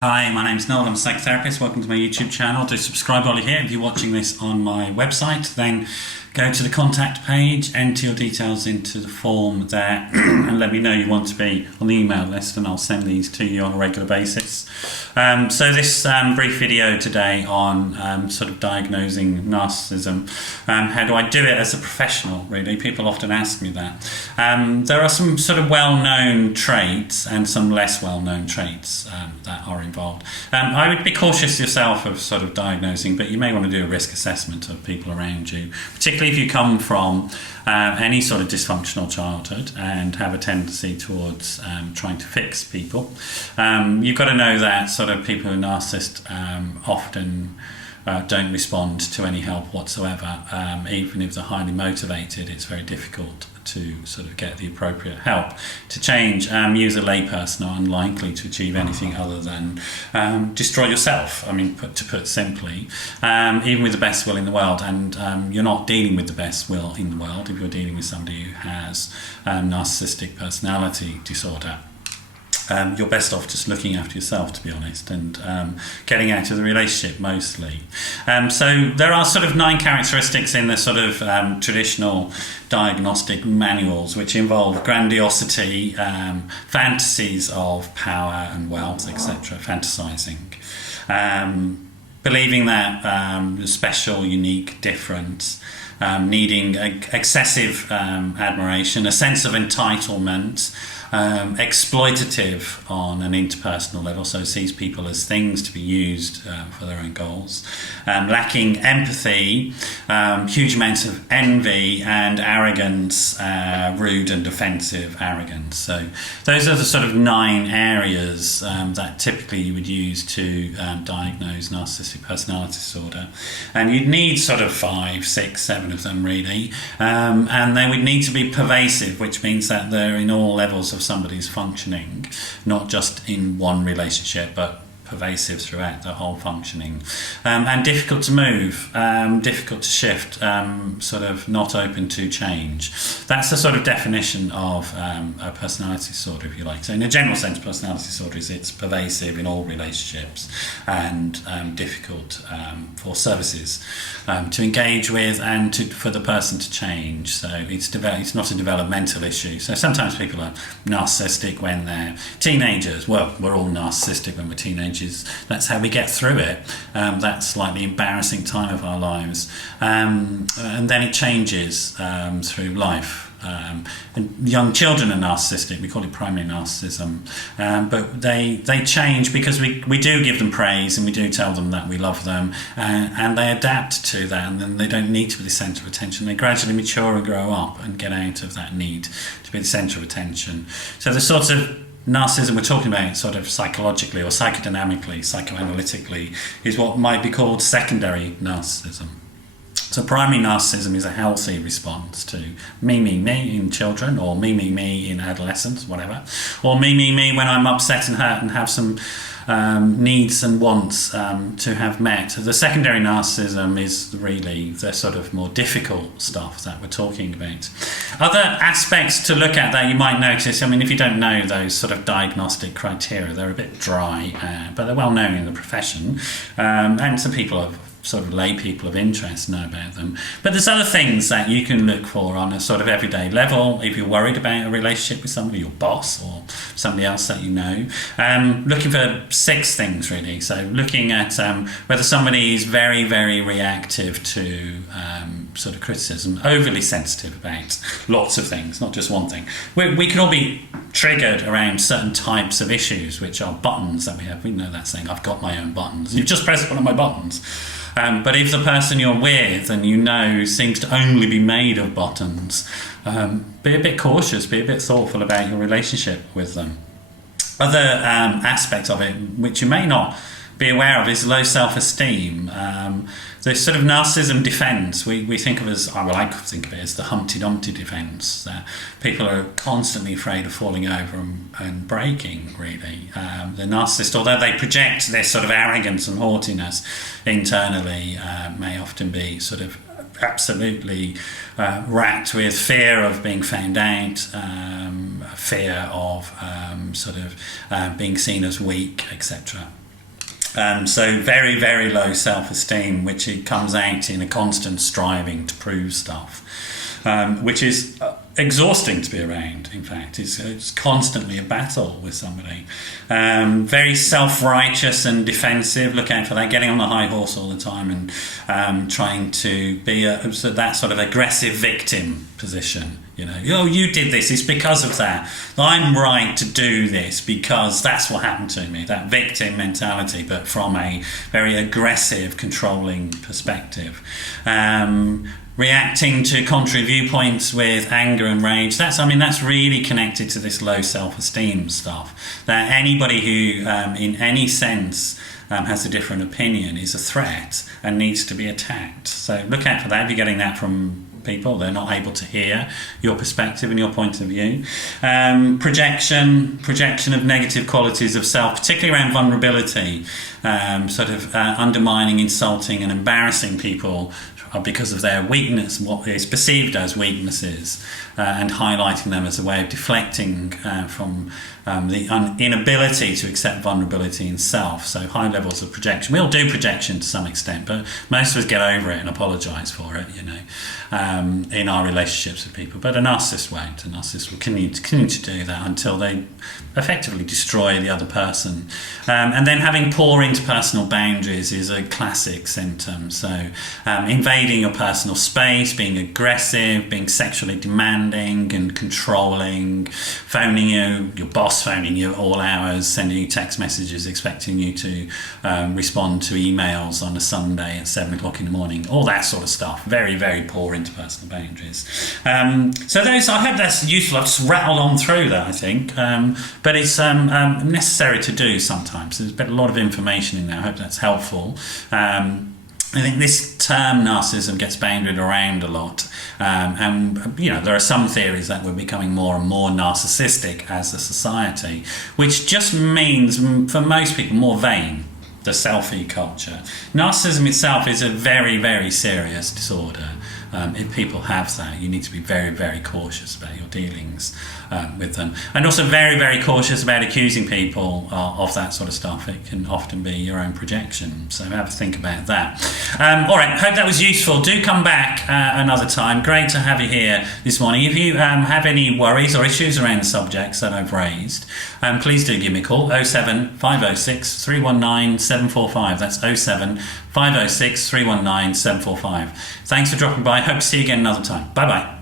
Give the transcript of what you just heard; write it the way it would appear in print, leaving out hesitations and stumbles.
Hi, my name's Noel, I'm a psychotherapist. Welcome to my YouTube channel. Do subscribe while you're here. If you're watching this on my website, then go to the contact page, enter your details into the form there and let me know you want to be on the email list and I'll send these to you on a regular basis. So this brief video today on sort of diagnosing narcissism. How do I do it as a professional, really? People often ask me that. There are some sort of well-known traits and some less well-known traits that are involved. I would be cautious yourself of sort of diagnosing, but you may want to do a risk assessment of people around you, particularly if you come from any sort of dysfunctional childhood and have a tendency towards trying to fix people. You've got to know that sort of people who are narcissists often don't respond to any help whatsoever. Even if they're highly motivated, it's very difficult to sort of get the appropriate help to change. You as a layperson are unlikely to achieve anything other than destroy yourself. I mean, to put simply, even with the best will in the world, and you're not dealing with the best will in the world if you're dealing with somebody who has narcissistic personality disorder. You're best off just looking after yourself, to be honest, and getting out of the relationship mostly. So there are sort of 9 characteristics in the sort of traditional diagnostic manuals, which involve grandiosity, fantasies of power and wealth, etc., fantasizing, believing that special, unique, different, needing excessive admiration, a sense of entitlement, exploitative on an interpersonal level, so sees people as things to be used for their own goals, lacking empathy, huge amounts of envy and arrogance, rude and defensive arrogance. So those are the sort of 9 areas that typically you would use to diagnose narcissistic personality disorder, and you'd need sort of 5, 6, 7 of them really, and they would need to be pervasive, which means that they're in all levels of somebody's functioning, not just in one relationship but pervasive throughout the whole functioning, and difficult to move, difficult to shift, sort of not open to change. That's the sort of definition of a personality disorder, if you like. So in a general sense, personality disorder is it's pervasive in all relationships and difficult for services to engage with and for the person to change. So it's not a developmental issue. So sometimes people are narcissistic when they're teenagers. Well, we're all narcissistic when we're teenagers. That's how we get through it. That slightly embarrassing time of our lives, and then it changes through life. And young children are narcissistic. We call it primary narcissism, but they change because we do give them praise and we do tell them that we love them, and they adapt to that, and then they don't need to be the centre of attention. They gradually mature and grow up and get out of that need to be the centre of attention. So the sorts of narcissism we're talking about sort of psychologically or psychodynamically, psychoanalytically, is what might be called secondary narcissism. So primary narcissism is a healthy response to me, me, me in children, or me, me, me in adolescence, whatever, or me, me, me when I'm upset and hurt and have some needs and wants to have met. The secondary narcissism is really the sort of more difficult stuff that we're talking about. Other aspects to look at that you might notice, I mean, if you don't know those sort of diagnostic criteria, they're a bit dry, but they're well known in the profession, and some people are sort of lay people of interest know about them. But there's other things that you can look for on a sort of everyday level if you're worried about a relationship with somebody, your boss or somebody else that you know. Looking for 6 things really. So looking at whether somebody is very, very reactive to sort of criticism, overly sensitive about lots of things, not just one thing. We can all be triggered around certain types of issues, which are buttons that we have. We know that saying, I've got my own buttons. You've just pressed one of my buttons. But if the person you're with and you know seems to only be made of buttons, be a bit cautious, be a bit thoughtful about your relationship with them. Other aspects of it, which you may not be aware of, is low self-esteem. The sort of narcissism defence, we think of as, well, I think of it as the Humpty Dumpty defence. People are constantly afraid of falling over and breaking, really. The narcissist, although they project this sort of arrogance and haughtiness internally, may often be sort of absolutely racked with fear of being found out, fear of being seen as weak, etc. So very, very low self-esteem, which it comes out in a constant striving to prove stuff, which is exhausting to be around. In fact, it's constantly a battle with somebody. Very self-righteous and defensive, look out for that, getting on the high horse all the time and trying to be that sort of aggressive victim position. You know, oh, you did this, it's because of that. I'm right to do this because that's what happened to me. That victim mentality, but from a very aggressive, controlling perspective. Reacting to contrary viewpoints with anger and rage. That's really connected to this low self-esteem stuff. That anybody who, in any sense, has a different opinion is a threat and needs to be attacked. So look out for that. If you're getting that from people, they're not able to hear your perspective and your point of view. Projection of negative qualities of self, particularly around vulnerability, undermining, insulting and embarrassing people because of their weakness, what is perceived as weaknesses, and highlighting them as a way of deflecting from the inability to accept vulnerability in self. So high levels of projection. We all do projection to some extent, but most of us get over it and apologise for it, in our relationships with people. But a narcissist won't. A narcissist will continue to do that until they effectively destroy the other person. And then having poor interpersonal boundaries is a classic symptom. So invading your personal space, being aggressive, being sexually demanding and controlling, phoning you, your boss phoning you at all hours, sending you text messages expecting you to respond to emails on a Sunday at 7 o'clock in the morning, all that sort of stuff. Very, very poor interpersonal boundaries. So those, I hope that's useful. I've just rattled on through that, I think, but it's necessary to do sometimes. There's been a lot of information in there. I hope that's helpful. I think this term narcissism gets bandied around a lot, and there are some theories that we're becoming more and more narcissistic as a society, which just means, for most people, more vain. The selfie culture. Narcissism itself is a very, very serious disorder. If people have that, you need to be very, very cautious about your dealings with them, and also very, very cautious about accusing people of that sort of stuff. It can often be your own projection, so have a think about that. All right, hope that was useful. Do come back another time. Great to have you here this morning. If you have any worries or issues around the subjects that I've raised, please do give me a call. 07 506 319 745. That's 07 506 319 745. Thanks for dropping by. Hope to see you again another time. Bye bye.